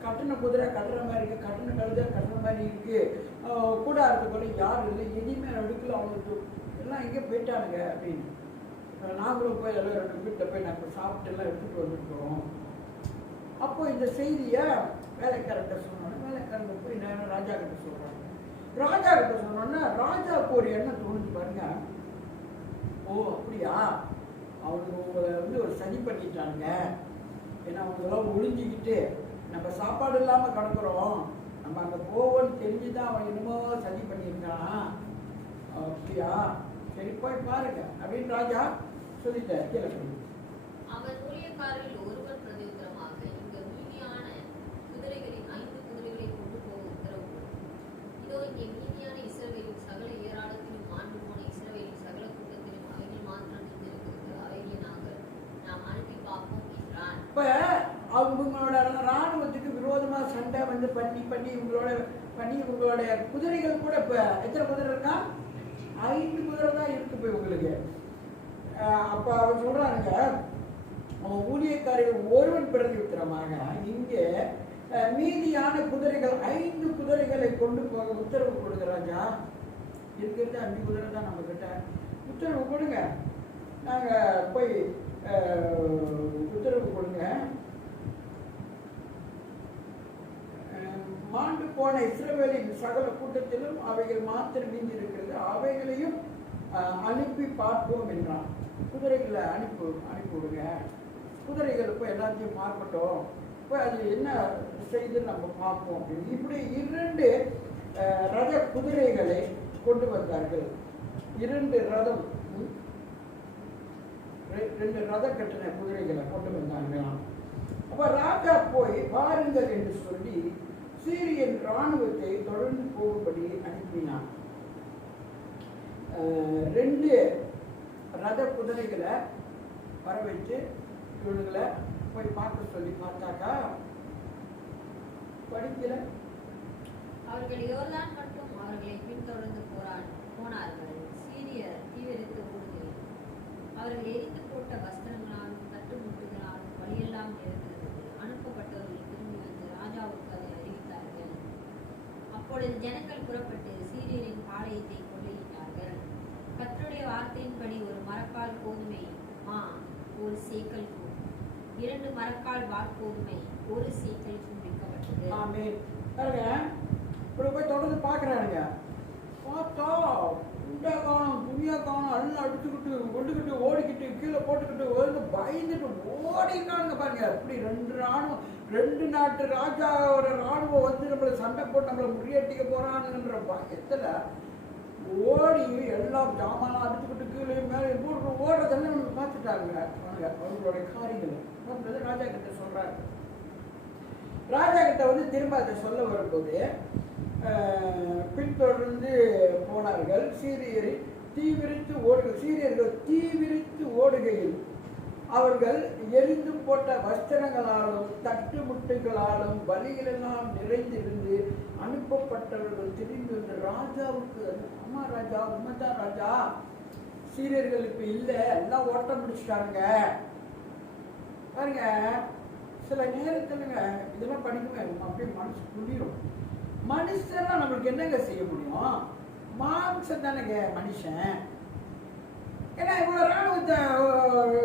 கட்டண குதிரை கட்டுற மாதிரி இருக்கு, கட்டண கழுதை கட்டுற மாதிரி இருக்கு, கூடாரத்துக்குள்ள யாரும் இல்லை, எதுவுமே நடுக்கல, அவங்களுக்கு எல்லாம் எங்கே போயிட்டானுங்க அப்படின்னு. நாங்களும் போய் எல்லாம் 2 வீட்டில் போய் நாங்கள் சாப்பிட்டு எல்லாம் எடுத்துகிட்டு வந்துருக்கோம். அப்போ இந்த செய்தியை வேலைக்காரர்கிட்ட சொன்னோன்னே வேலைக்காரங்க போய் நேரம் ராஜா கிட்ட சொல்கிறாங்க. ராஜா கிட்ட சொன்னோன்னா ராஜாவுக்கு ஒரு எண்ணம் தோணுது பாருங்க. ஓ அப்படியா, அவங்க உங்களை வந்து ஒரு சதி பண்ணிட்டானுங்க. ஏன்னா அவங்களாம் ஒளிஞ்சிக்கிட்டு நம்ம சாப்பாடு இல்லாமல் கிடக்குறோம், நம்ம அங்கே போவோன்னு தெரிஞ்சுதான் அவன் என்னமோ சதி பண்ணியிருக்கான். அப்படியா, சரி போய் பாருங்க அப்படின்னு ராஜா சொல்லிட்டார். கேள்வி அவன் ஊழியக்காரர்கள் ஒருவர் பிரதியுத்தரமாக, இங்க மீதியான குதிரைகளின் 5 குதிரைகளை கொண்டு போக உத்தரவு. இதோ இங்கே மீதியான இஸ்ரவேலின் சகல ஏராளத்திலும் மாண்டு போன இஸ்ரவேலின் சகல கூட்டத்திலும் அவைகள் மாத்திரம் நின்றிருக்கிறது. அவைகளை நாம் அனுப்பி பார்ப்போம் என்றான். இப்ப அவங்களோட ராணுவத்துக்கு விரோதமா சண்டை வந்து பண்ணி இவங்களோட குதிரைகள் கூட இப்ப எத்தனை குதிரை இருக்கா? 5 குதிரை தான் இருக்கு போய் உங்களுக்கு. அப்ப அவர் சொல்றாங்க, ஊழியக்காரர்கள் ஒருவன் பிரதியுத்தரமாக, இங்கே மீதியான குதிரைகள் 5 குதிரைகளை கொண்டு போக உத்தரவு கொடுக்குறாங்க. இருக்கிறது 5 குதிரை தான் நம்ம கிட்ட, உத்தரவு கொடுங்க, நாங்க போய் உத்தரவு கொடுங்க. மாண்டு போன இஸ்ரவேலின் சகல கூட்டத்திலும் அவைகள் மாத்திரம் மீந்து இருக்கிறது, அவைகளையும் அனுப்பி பார்ப்போம் என்றான். குதிரைகளை அனுப்பிவிடுங்க, குதிரைகள் போய் எல்லாத்தையும் பார்க்கட்டும், போய் அது என்ன செய்து நம்ம பார்ப்போம் அப்படின்னு. இப்படி 2 ரத குதிரைகளை கொண்டு வந்தார்கள். 2 ரதம் 2 ரத கட்டின குதிரைகளை கொண்டு வந்தாங்களாம். அப்ப ராஜா போய் பாருங்கள் என்று சொல்லி சீரியன் இராணுவத்தை தொடர்ந்து போகும்படி அனுப்பினான். 2 ரத குதிரைகளை வர வச்சு இவனுங்களை போய் பார்க்க சொல்லி பார்த்தாக்கா படிக்கல. அவர்கள் யோர்தான் மட்டும் அவர்களை பின்தொடர்ந்து போனார்கள். சீரியர் தீவிரித்து ஓடுகையில் அவர்கள் எரிந்து போட்ட வஸ்திரங்களாலும் தட்டுமுட்டுகளாலும் வழியெல்லாம் நிறைந்திருந்தது. அனுப்பப்பட்டவர்கள் திரும்பி வந்து ராஜாவுக்கு அதை அறிவித்தார்கள். அப்பொழுது ஜனங்கள் புறப்பட்டு சீரியரின் பாளையத்தை கொள்ளையிட்டார்கள். கர்த்தருடைய வார்த்தையின்படி ஒரு மரக்கால் கோதுமை மா 1 சேக்கலுக்கும் 2 மரக்கால் வாற்கோதுமை 1 சேக்கலுக்கும் விற்கப்பட்டது. ஆமென். பாருங்க, இப்படி போய் தொடர்ந்து பார்க்குறாருங்க. பார்த்தா உண்டா காணும், துணியா காணும், எல்லாம் அடிச்சுக்கிட்டு கொண்டுக்கிட்டு ஓடிக்கிட்டு கீழே போட்டுக்கிட்டு வந்து பயந்துட்டு ஓடிக்கானுங்க பாருங்க. இப்படி 2 நாட்டு ராஜாவோட ராணுவம் வந்து நம்மளை சண்டை போட்டு நம்மளை முறியடிக்க போறானுன்ற பயத்துல ஓடி எல்லாம் ஜாமான் அடிச்சுக்கிட்டு கீழே மேலே ஓடுறதெல்லாம் நம்மளுக்கு பார்த்துட்டாங்க. அவங்களுடைய காரியங்களை ராஜா கிட்ட சொல்றாங்க. ராஜா கிட்ட வந்து திரும்ப அதை சொல்ல வரும்போது பின்தொடர்ந்து போனார்கள். சீரியர்கள் தீவிரித்து ஓடுகையில் அவர்கள் எரிந்து போட்ட வஸ்திரங்களாலும் தட்டு முட்டுகளாலும் வலிகளெல்லாம் நிறைந்திருந்து அனுப்பப்பட்டவர்கள் திரும்பி வந்து ராஜாவுக்கு, அம்மா ராஜா, உண்மைதான் ராஜா, சீரியர்கள் இப்ப இல்லை, எல்லாம் ஓட்டம் பிடிச்சிட்டாங்க பாருங்க, சில நேரத்துலங்க இதெல்லாம் படிக்கும்போது அப்படியே மனசு குளிரும். மனுஷன்னா நம்மளுக்கு என்னங்க செய்ய முடியும்? மாம்சம் தானேங்க மனுஷன். ஏன்னா இவ்வளோ ராணுவத்தை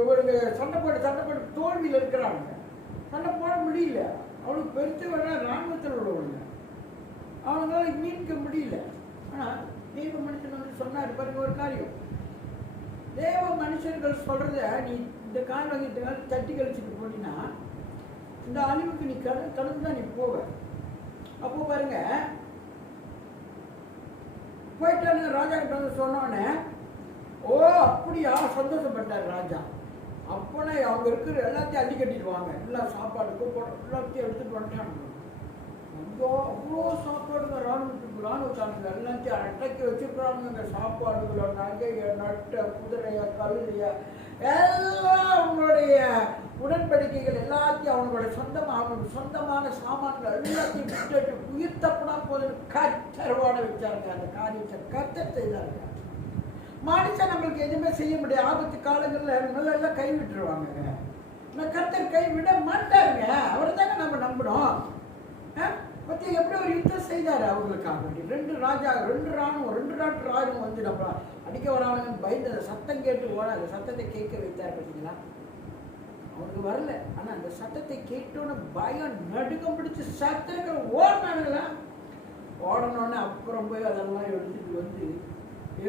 ஒரு சண்டை போட்டு தோல்வியில் இருக்கிறாங்க. சண்டை போட முடியல. அவனுக்கு பெருத்து வேணா ராணுவத்தில் உள்ளவங்க, அவங்களால மீட்க முடியல. ஆனால் தெய்வ மனுஷன் வந்து சொன்னார் பாருங்க ஒரு காரியம். தேவ மனுஷர்கள் சொல்றத நீ இந்த கால் வாங்கிட்டு தட்டி கழிச்சுட்டு போனீங்கன்னா இந்த அழிவுக்கு நீ கடந்து தான் நீ போவ. அப்போ பாருங்க, போயிட்டானுங்க ராஜா கிட்ட வந்து சொன்னோன்னே, ஓ அப்படியா சந்தோஷப்பட்டார் ராஜா. அப்போனா அவங்க இருக்கிற எல்லாத்தையும் அள்ளி கட்டிடுவாங்க. எல்லா சாப்பாடுக்கு எல்லாத்தையும் எடுத்துட்டு வந்துட்டாங்க. அவ்வளோ சாப்பாடுங்க ராணுவத்தானுங்க எல்லாத்தையும் அடக்கி வச்சுக்கிறாங்க. சாப்பாடுகள, நகைய, நட்டை, குதிரைய, கல்லைய, எல்லாம் அவங்களுடைய உடன்படிக்கைகள் எல்லாத்தையும் அவங்களோட சொந்தமான சாமான்கள் எல்லாத்தையும் விட்டுட்டு உயிர் தப்புனா போது கத்தர்வாட வச்சாருங்க. அந்த காரியத்தை கத்தர் செய்தாருங்க. மனுஷன் நம்மளுக்கு எதுவுமே செய்ய முடியாது. ஆபத்து காலங்களில் நல்லா கை விட்டுருவாங்க. கர்த்தர் கை விட மாட்டாருங்க. அவர் தாங்க நம்ம நம்பணும். பற்றி எப்படி ஒரு யுத்தம் செய்தார் அவங்களுக்காக. ரெண்டு நாட்டு ராணுவம் வந்து நம்ம அடிக்க வரானுங்கன்னு பயந்து அந்த சத்தம் கேட்டு ஓட அந்த சத்தத்தை கேட்க வைத்தார். பார்த்தீங்களா, அவனுக்கு வரல. ஆனால் அந்த சத்தத்தை கேட்டோன்னு பயம் நடுக்கம் பிடிச்சி சத்தங்கள் ஓடினானுங்களா. ஓடனோடனே அப்புறம் போய் அதெல்லாம் எடுத்துட்டு வந்து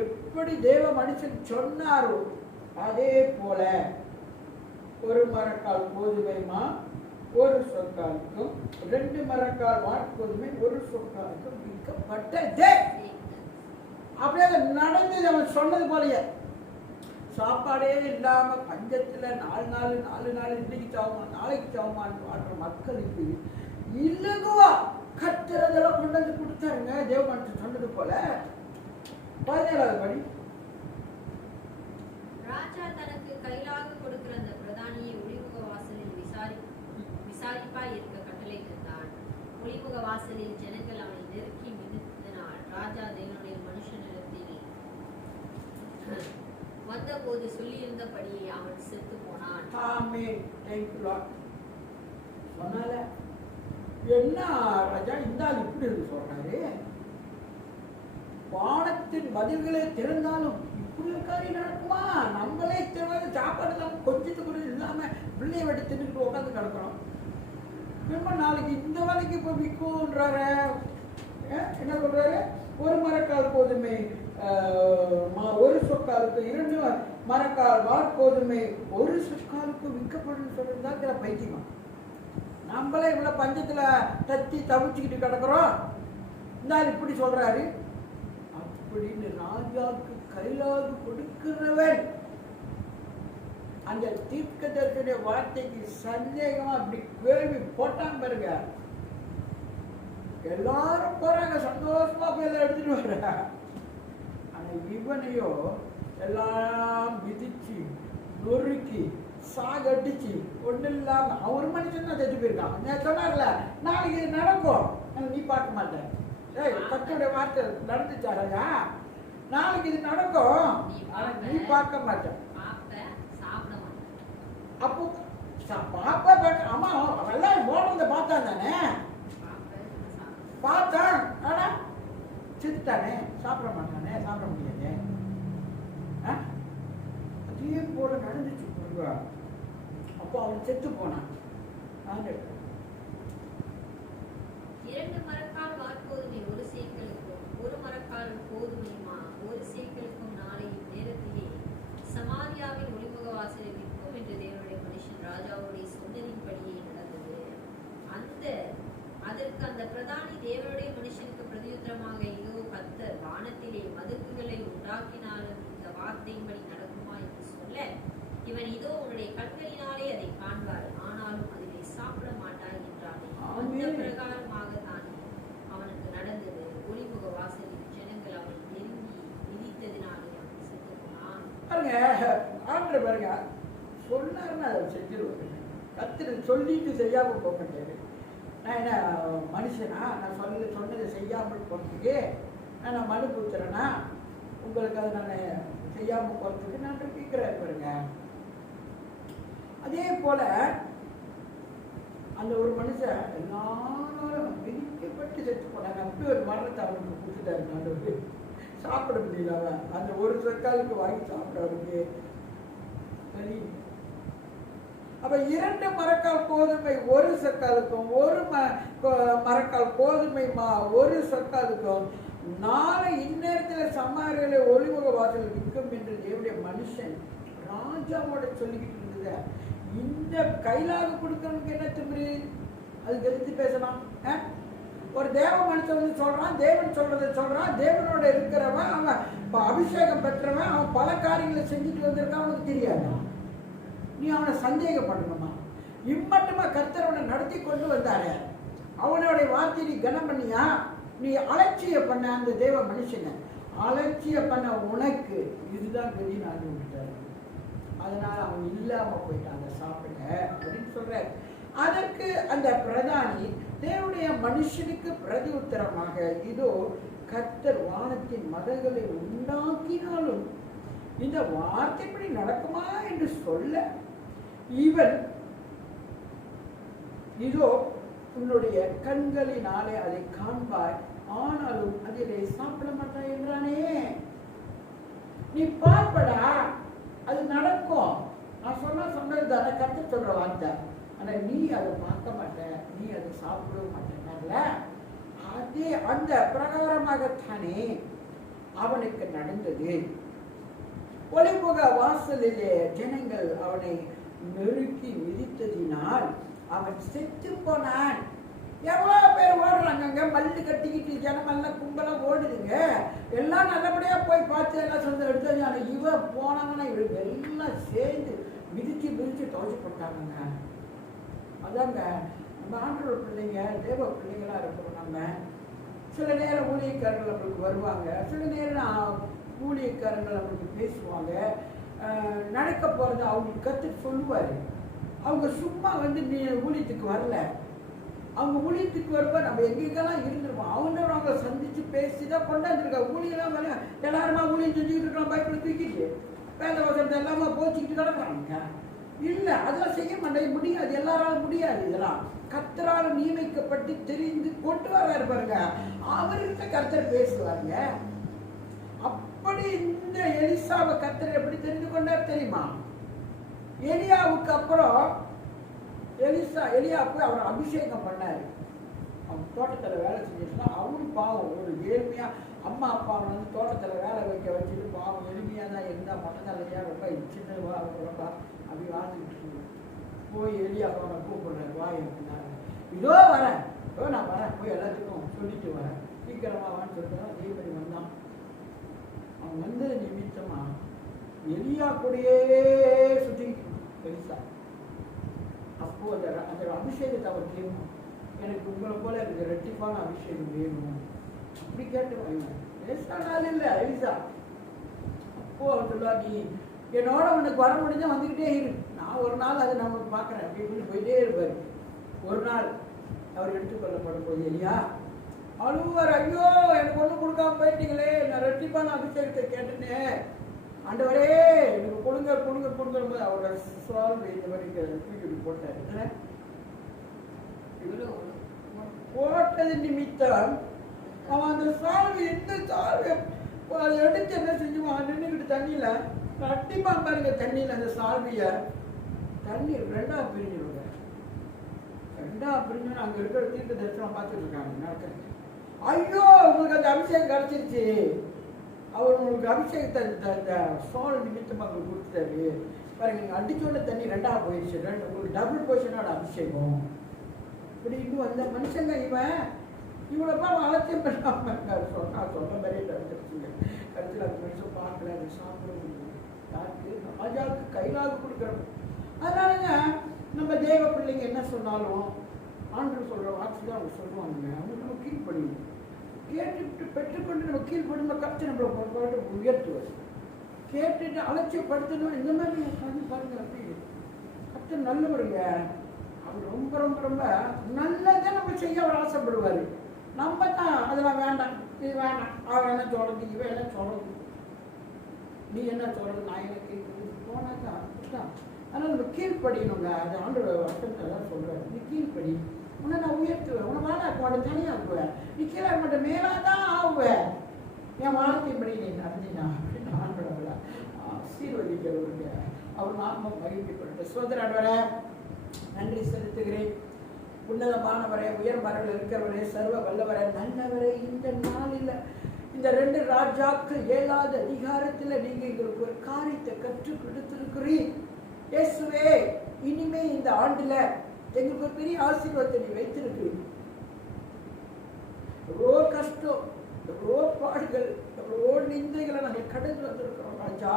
எப்படி தேவ மனுஷன் சொன்னாரோ அதே போல ஒரு மரக்கால் கோதுமைமா ஒரு சொற்காலுக்கும் 2 மரக்கால் வார்கோதுமை ஒரு சொற்காலுக்கும் விற்கப்பட்டதே. அப்படியே நடந்தது. அவன் சொன்னது போலயே சாப்பாடே இல்லாம பஞ்சத்துல 4 நாள் இன்னைக்கு சாவுமா நாளைக்கு சாவுமான்னு வாழ்ற மக்களுக்கு இல்லகுவா கத்துறதெல்லாம் கொண்டு வந்து கொடுத்தாருங்க தேவ மனுஷன் சொன்னது போல. 17வது படி. ராஜா தனக்கு கையிலாக கொடுக்கிற அந்த பிரதானியை ஒளிமுக வாசலில் விசாரிப்பாய் இருக்க கட்டளையிட்டான். ஒளிமுக வாசலில் ஜனங்கள் அவனை நெருக்கி மிதித்தனால் ராஜா தேவனுடைய மனுஷனிடத்தில் வந்தபோது சொல்லியிருந்தபடியே அவன் செத்து போனான். ஆமென். Thank you Lord. சொன்னால என்ன ராஜா இந்த ஆள் இப்படி இருக்கு சொல்றாரு. வானத்தின் பதில்களே திறந்தாலும் இப்படி ஒரு காரியம் நடக்குமா? நம்மளே திறந்து சாப்பாடு இல்லாமல் கொஞ்சத்துக்கு கூட இல்லாம பிள்ளைய வெட்டி தின்னுட்டு உட்காந்து கிடக்குறோம். ரொம்ப நாளைக்கு இந்த வேலைக்கு இப்போ விற்கும்ன்றாரு. என்ன சொல்றாரு? ஒரு மரக்கால் கோதுமை ஒரு சொற்காலுக்கு 2 மரக்கால் வார்கோதுமை ஒரு சொற்காலுக்கு விற்கப்படும் சொல்றதுதான் பைத்தியமா? நம்மளே இவ்வளவு பஞ்சத்துல தத்தி தவிச்சுக்கிட்டு கிடக்குறோம். இந்த ஆள் இப்படி சொல்றாரு அப்படின்னு ராஜாவுக்கு கையிலாக கொடுக்கிறவன் அந்த தீர்க்கதரிசியுடைய வார்த்தைக்கு சந்தேகமா அப்படி கேள்வி போட்டான் பாருங்க. எல்லாரும் போறாங்க சந்தோஷமா போய் எடுத்துட்டு வர்ற. ஆனா இவனையோ எல்லாம் விதிச்சு நொறுக்கி சாகடிச்சு ஒண்ணு இல்லாம அவர் மனுஷன் தான் செத்து போயிருக்கான். நான் சொன்னார்ல நாளைக்கு இது நடக்கும், நீ பார்க்க மாட்டேன். கர்த்தருடைய வார்த்தை நடந்துச்சாரையா? நாளைக்கு இது நடக்கும், நீ பார்க்க மாட்டேன். அப்போ பாப்பா ஆமா எல்லாம் போடுறத பார்த்தான் தானே, பார்த்தான். ஆனா செத்துட்டானே, சாப்பிட மாட்டானே, சாப்பிட முடியாது. அதே போல நடந்துச்சு. அப்போ அவன் செத்து போனான். 2 மரக்கால் வார்கோதுமை ஒரு சேக்கலுக்கும் 1 மரக்கால் கோதுமையுமா ஒரு சேக்கலுக்கும் நாளையும் நேரத்திலே சமாரியாவின் ஒளிமுக வாசலை விற்கும் என்று தேவனுடைய மனுஷன் ராஜாவுடைய சொன்னதின்படியே நடந்தது. அதற்கு அந்த பிரதானி தேவனுடைய மனுஷனுக்கு பிரதியுத்தரமாக, இதோ கர்த்தர் வானத்திலே மதில்களை உண்டாக்கினாலும் இந்த வார்த்தையின்படி நடக்குமா என்று சொல்ல, இவன் இதோ உன்னுடைய கண்களினாலே அதை காண்பார், ஆனாலும் அதிலே சாப்பிட மாட்டார் என்றானே. அந்த பிரகாரமாக தானே அவனுக்கு நடந்தது. ஒளிமுக வாசலில் ஜனங்கள் அவனை நெருங்கி மிதித்ததினாலே அவன் செத்து போனான். பாருங்க பாருங்க, சொன்னாருன்னு அதை செஞ்சிருவாங்க. கத்திர சொல்லிட்டு செய்யாம போக முடியாது. நான் என்ன மனுஷனா? நான் சொன்னதை செய்யாமல் போறதுக்கு நான் மனு கொடுத்துறேன்னா உங்களுக்கு அதை நான் செய்யாமல் போறதுக்கு நான் கேட்கிறேன் பாருங்க. அதே போல அந்த ஒரு மனுஷன் எல்லாரும் மிதிக்கப்பட்டு செத்து போனாங்க. அப்படி ஒரு மரணத்தை அவனுக்கு கொடுத்துட்டாரு ஆண்டவர். சாப்பிட முடியல அவன். அந்த ஒரு சொற்காலுக்கு வாங்கி சாப்பிட அவனுக்கு சரி. அப்ப 2 மரக்கால் கோதுமை ஒரு சொற்காலுக்கும், ஒரு மரக்கால் கோதுமை மா ஒரு சொற்காலுக்கும் நாளை இந்நேரத்தில் சமாரியில ஒளிமுக வாசல் விற்கும் என்று தேவனுடைய மனுஷன் ராஜாவோட சொல்லிக்கிட்டு இருந்தது. இந்த கைலாக கொடுக்கறவனுக்கு என்ன திமிரு? அதுக்கு எதிர்த்து பேசலாம். ஒரு தேவ மனுஷன் வந்து சொல்றான், தேவன் சொல்றதை சொல்றான், தேவனோட இருக்கிறவன், அவன் அபிஷேகம் பெற்றவன், அவன் பல காரியங்களை செஞ்சுட்டு வந்திருக்கான், அவனுக்கு தெரியாதா? நீ அவனை சந்தேகப்படணுமா? இம்மட்டுமா கர்த்தர் அவனை நடத்தி கொண்டு வந்தாரு, அவனுடைய வார்த்தை நீ கனம் பண்ணியா? நீ அலட்சிய பண்ண அந்த தேவ மனுஷனை, அலட்சிய பண்ண உனக்கு இதுதான் கதி நான் விட்டாரு. அதனால அவன் இல்லாம போயிட்டாங்க சாப்பிட அப்படின்னு சொல்ற. அதற்கு அந்த பிரதானி தேவனுடைய மனுஷனுக்கு பிரதி உத்தரமாக, இதோ கர்த்தர் வானத்தின் மதங்களை உண்டாக்கினாலும் இந்த வார்த்தைப்படி நடக்குமா என்று சொல்ல, இவன் இதோ உன்னுடைய கண்களினாலே அதை காண்பாய், ஆனாலும் அதிலே சாப்பிட மாட்டாய் என்றானே. நீ பார்ப்படா, அது நடக்கும். நான் சொன்னது தானே கர்த்தர் சொல்ற வார்த்தை. ஆனா நீ அதை பார்க்க மாட்ட, நீ அதை சாப்பிட மாட்டேன்ல. அதே அந்த பிரகாரமாகத்தானே அவனுக்கு நடந்தது. ஒளிமுக வாசலிலே ஜனங்கள் அவனை நெருக்கி மிதித்ததினால் அவன் செத்து போனான். எவ்வளவு பேர் ஓடுறாங்க, மல்லு கட்டிக்கிட்டு ஜனமெல்லாம் கும்பலா ஓடுதுங்க. எல்லாம் நல்லபடியா போய் பார்த்து எல்லாம் சொந்த எடுத்தது. ஆனா இவன் போனவனா இவங்க எல்லாம் சேர்ந்து மிதிச்சு துவச்சு போட்டாங்க. அதாங்க நம்ம ஆண்டவர் பிள்ளைங்க, தேவ பிள்ளைங்களா இருக்கிறோம். நம்ம சில நேரம் ஊழியக்காரர்கள் நம்மளுக்கு வருவாங்க, சில நேரம் ஊழியக்காரங்கள் நம்மளுக்கு பேசுவாங்க. நடக்க போறது அவங்களுக்கு கற்று சொல்லுவாரு. அவங்க சும்மா வந்து நீ ஊழியத்துக்கு வரல, அவங்க ஊழியத்துக்கு வருவா நம்ம எங்கெங்கெல்லாம் இருந்துருவோம். அவங்கள சந்திச்சு பேசிதான் கொண்டாந்துருக்கா. ஊழியெல்லாம் வர எல்லாருமா ஊழியம் செஞ்சுக்கிட்டு இருக்கலாம், பைப்பில் தூக்கிட்டு வேலை வசதி எல்லாமே போச்சுக்கிட்டு கிடக்குறாங்க. இல்லை, அதெல்லாம் செய்ய மாட்டேன், முடியாது, எல்லாராலும் முடியாது. இதெல்லாம் கர்த்தரால் நியமிக்கப்பட்டு தெரிந்து கொண்டு வர்றாரு பாருங்க, அவர்கிட்ட கர்த்தர் பேசுவாருங்க. அப்படி இந்த எலிசாவை கர்த்தர் எப்படி தெரிந்து கொண்டார் தெரியுமா? எலியாவுக்கு அப்புறம் எலியாவுக்கு அவர் அபிஷேகம் பண்ணாரு. அவன் தோட்டத்தில் வேலை செஞ்சுட்டுனா அவனும் பாவம், ஒரு ஏழ்மையா அம்மா அப்பா வந்து தோட்டத்தில் வேலை வச்சுட்டு பாவம் எளிமையாக தான் இருந்தால் மனநிலையா ரொம்ப சின்னவா ரொம்ப அப்படி வாழ்ந்துக்கிட்டு போய் எலியா அவனை கூப்பிடுறேன், வாய் அப்படின்னாரு. இதோ வரேன், நான் வரேன், போய் எல்லாத்துக்கும் சொல்லிட்டு வரேன், சீக்கிரமா வான்னு சொல்லிட்டு அதேபடி வந்தான். அவன் வந்தது நிமித்தமா எலியா கூடயே சுற்றிக்கிட்டு எலிசா. அப்போ அந்த அபிஷேகத்தை அவர் கேட்கும், எனக்கு உங்களை போல எனக்கு ரெட்டிப்பான அபிஷேகம் வேணும் அப்படி கேட்டு வாங்க. பேசானாலும் இல்லை எலிசா. அப்போ அவர் சொல்லுவா, நீ என்னோட உனக்கு வர முடிஞ்சா வந்துக்கிட்டே இரு, நான் ஒரு நாள் அதை நான் பார்க்குறேன் அப்படின்னு போயிட்டே இருப்பார். ஒரு நாள் அவர் எடுத்துக்கொள்ளப்படும் போது எலியா அழுவார், ஐயோ எனக்கு ஒன்றும் கொடுக்காம போயிட்டீங்களே, நான் ரெட்டிப்பான அபிஷேகத்தை கேட்டேனே, ஆண்டவரே எனக்கு கொடுங்க கொடுங்க கொடுங்க. அவரோட சுவால் இந்த மாதிரி தூக்கி போட்டாரு. போட்டது நிமித்தம் அவன் அந்த சால்வை எந்த சால்வை அதை எடுத்து என்ன செஞ்சுவான், நின்றுக்கிட்டு தண்ணியில கட்டிப்பான் பாருங்க, தண்ணியில அந்த சால்வைய தண்ணி ரெண்டா பிரிஞ்சிருவாங்க. ரெண்டா பிரிஞ்சோன்னு அங்க இருக்கிற தீர்க்க தரிசனம் பார்த்துட்டு இருக்காங்க நடக்கிறது. ஐயோ உங்களுக்கு அந்த அபிஷேகம் கிடைச்சிருச்சு, அவர் உங்களுக்கு அபிஷேகத்தை அந்த சோழ நிமித்தமாக உங்களுக்கு கொடுத்துட்டாரு பாருங்க. நீங்கள் அடிச்சோட தண்ணி ரெண்டாக போயிடுச்சு, உங்களுக்கு டபுள் போர்ஷனோட அபிஷேகம். இப்படி இன்னும் அந்த மனுஷங்க இவ்வளோப்பா அலட்சியம் பண்ணாமல் சொன்ன மாதிரியே நடந்துருச்சுங்க. கருத்தில் அந்த மனுஷன் பார்க்கல, அது சாப்பிட முடியும். யாருக்கு? ராஜாவுக்கு கைலாக கொடுக்குறோம். அதனாலங்க நம்ம தேவ பிள்ளைங்க என்ன சொன்னாலும் ஆண்டவர் சொல்கிற வார்த்தை தான் அவங்க சொல்லுவாங்க. அவங்க நம்ம கீழ்ப்படியும், கேட்டுட்டு பெற்றுக்கொண்டு நம்ம கீழ்ப்படுமா கற்று நம்மளை பொறுப்பாட்டு உயர்த்துவது. கேட்டுட்டு அலட்சியப்படுத்தணும் இந்த மாதிரி உட்காந்து பாருங்க. அப்படி கற்று நல்லவருங்க, அவர் ரொம்ப ரொம்ப ரொம்ப நல்லதை நம்ம செய்ய அவர் ஆசைப்படுவார். நம்ம தான் அதெல்லாம் வேண்டாம், இது வேண்டாம், அவன் என்ன சொல்றது, இவன் என்ன சொல்றது, நீ என்ன சொல்றது, நான் என்ன கேட்குறது போனாக்கா ஆனால் நம்ம கீழ்ப்படியணுங்க. அது ஆண்டோட வட்டத்தில் தான் சொல்கிறார், நீ கீழ்ப்படி, உன்னை நான் உயர்த்துவேன், உன்னை வாழாக்குவாட தனியாக்குவேன், நீ கீழே மட்டும் மேலாக தான் ஆகுவேன், என் வார்த்தைப்படி நீ நடந்தினா அப்படின்னு ஆண்டோட ஆசீர்வதிக்கிறவங்க. அவர் நாமம் மகிழ்ச்சிப்பட்டு சோதரவரை நன்றி செலுத்துகிறேன். உன்னதமானவரை, உயர்மறையில் இருக்கிறவரே, சர்வ வல்லவரை, நல்லவரை, இந்த நாளில் இந்த 2 ராஜாக்கள் 7வது அதிகாரத்தில் நீங்க எங்களுக்கு ஒரு காரியத்தை கற்றுக் கொடுத்திருக்கிறீர் இயேசுவே. இனிமே இந்த ஆண்டுல எங்களுக்கு ஒரு பெரிய ஆசீர்வாதத்தை நீ வைத்திருக்கிறீர். எவ்வளோ கஷ்டம், எவ்வளோ பாடுகள், எவ்வளோ நிந்தைகளை நாங்கள் கடந்து வந்திருக்கிறோம் ராஜா.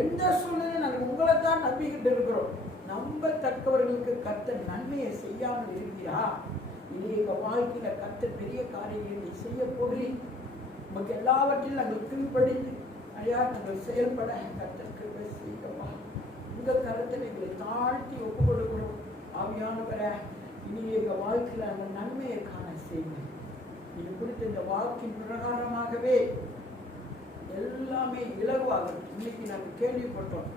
எந்த சூழ்நிலையும் நாங்கள் உங்களை தான் நம்பிக்கிட்டு இருக்கிறோம். நம்பத்தக்கவர்களுக்கு கர்த்தர் நன்மையை செய்யாமல் இருக்கிறா. இனி எங்க வாழ்க்கையில கர்த்தர் பெரிய காரியங்களை நீ செய்ய போகிறீர். நமக்கு எல்லாவற்றிலும் நாங்கள் கீழ்ப்படிந்து ஐயா நாங்கள் செயல்பட கர்த்தர் கிருபை செய்யவா. உங்க கருத்தில் எங்களை தாழ்த்தி ஒப்பு கொடுக்கிறோம். ஆவியானவரை இனி எங்க வாழ்க்கையில நாங்கள் நன்மையை காண செய்வோம். இது குறித்த இந்த வாக்கின் பிரகாரமாகவே எல்லாமே இலகுவாகும். இன்னைக்கு நாங்கள் கேள்விப்பட்டோம்,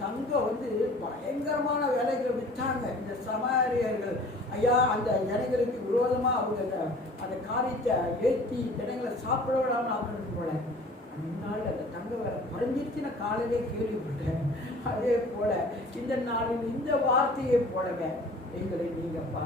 தங்கம் பயங்கரமான விலைகளை விற்றாங்க இந்த சமாரியர்கள். ஐயா அந்த ஜனங்களுக்கு விரோதமா அவங்க அந்த காரியத்தை ஏற்றி ஜனங்களை சாப்பிட விடாமல் ஆக்கணும் போல. முன்னாள் அந்த தங்க விலை குறைஞ்சிருச்சு நான் காலையிலே கேள்விப்பட்டேன். அதே போல இந்த நாளில் இந்த வார்த்தையை போலவே எங்களை நீங்கப்பா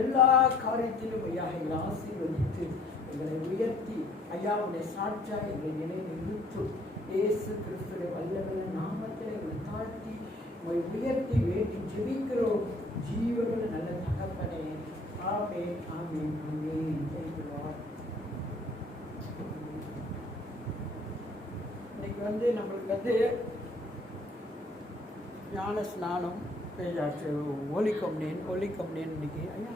எல்லா காரியத்திலும் ஐயா எங்களை ஆசீர்வதித்து எங்களை உயர்த்தி ஐயா உன்னை சாட்சியா எங்களை நிலைநிறுத்தும். இயேசு கிறிஸ்துவின் வல்லமையான நாமத்தில் எங்களை தாழ்த்தி உங்களை உயர்த்தி வேண்டி ஜெபிக்கிறோம். ஜீவனுள்ள நல்ல தகப்பனே. ஆமென், ஆமென், ஆமென். இன்னைக்கு நம்மளுக்கு ஞான ஸ்நானம் ஒலிக்கம்னேன் இன்னைக்கு ஐயா